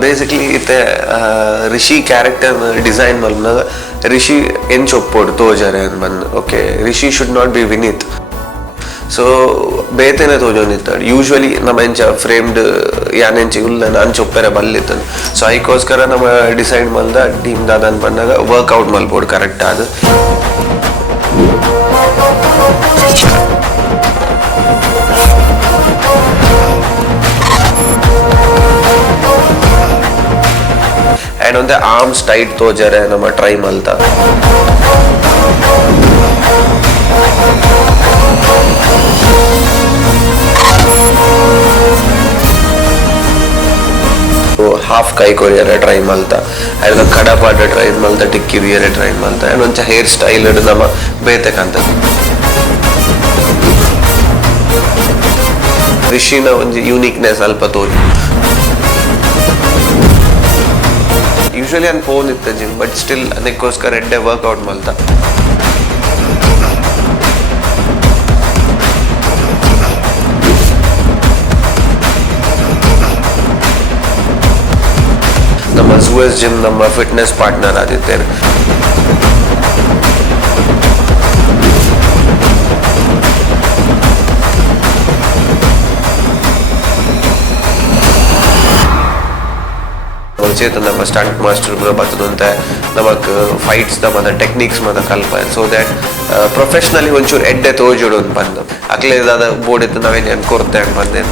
basically ಇತ್ತೆ Rishi character design ಮಲ್ನಾಗ ರಿಷಿ ಎಂಚ್ ಒಪ್ಪೋಡು ತೋಜರೆ ಅಂತ ಬಂದು okay Rishi should not be Vineeth so ಬೇತೆನೆ ತೋಜೊಂದಿತ್ತಾడు ಯೂಶ್ವಲಿ ನಮ್ಮ ಎಂಚ ಫ್ರೇಮ್ಡ್ ಯಾನೆಂಚಿ ಉಲ್ಲ ಅಂಚ ಒಪ್ಪೆರೆ ಬಲ್ಲಿತ್ತನು ಸೊ ಅದಕ್ಕೋಸ್ಕರ ನಮ್ಮ ಡಿಸೈಡ್ ಮಲ್ದ ಟೀಮ್ ದಾದನ್ ಬಂದಾಗ ವರ್ಕ್ಔಟ್ ಮಲ್ಬೋದು ಕರೆಕ್ಟ್ ಆದ and on the arms tight ತೋಜರೆ ನಮ್ಮ ಟ್ರೈ ಮಲ್ತ ಹಾಫ್ ಕೈ ಕೊರಿಯರೆ ಟ್ರೈ ಮಲ್ತ and ಕಡಪಾಟ ಟ್ರೈ ಮಲ್ತ ಟಿಕ್ಕಿ ವಿಯರೆ ಟ್ರೈ ಮಲ್ತ and ಒಂಚ ಹೇರ್ ಸ್ಟೈಲ್ ನಮ್ಮ ಬೇತೆ ಕಾಂತದ ರಿಷಿನ ಒಂದು ಯೂನಿಕ್ನೆಸ್ ಅಲ್ಪ ತೋಜು ಯೂಶ್ವಲಿ ನಾನು ಫೋನ್ ಇತ್ತು ಜಿಮ್ ಬಟ್ ಸ್ಟಿಲ್ ಅದಕ್ಕೋಸ್ಕರ ಎಡ್ಡೆ ವರ್ಕ್ಔಟ್ ಮಲ್ತ ನಮ್ಮ Zuese ಜಿಮ್ ನಮ್ಮ ಫಿಟ್ನೆಸ್ ಪಾರ್ಟ್ನರ್ ಆಗಿದ್ದೇನೆ ಚೇತನ್ ನಮ್ಮ ಸ್ಟಂಟ್ ಮಾಸ್ಟರ್ ಬರ್ತದಂತೆ ನಮಕ್ ಫೈಟ್ಸ್ ನಮ್ಮ ಟೆಕ್ನಿಕ್ಸ್ ಮದ ಕಲ್ಪ ಸೊ ದ್ಯಾಟ್ ಪ್ರೊಫೆಷನಲಿ ಒಂಚೂರು ಎಡ್ಡೆ ತೋಜೋಡು ಅಂತ ಬಂದು ಅಕ್ಲೇದಾದ ಬೋರ್ಡ್ ಇತ್ತು ನಾವೇನು ಕೊಡ್ತೆ ಅಂತ ಬಂದೆ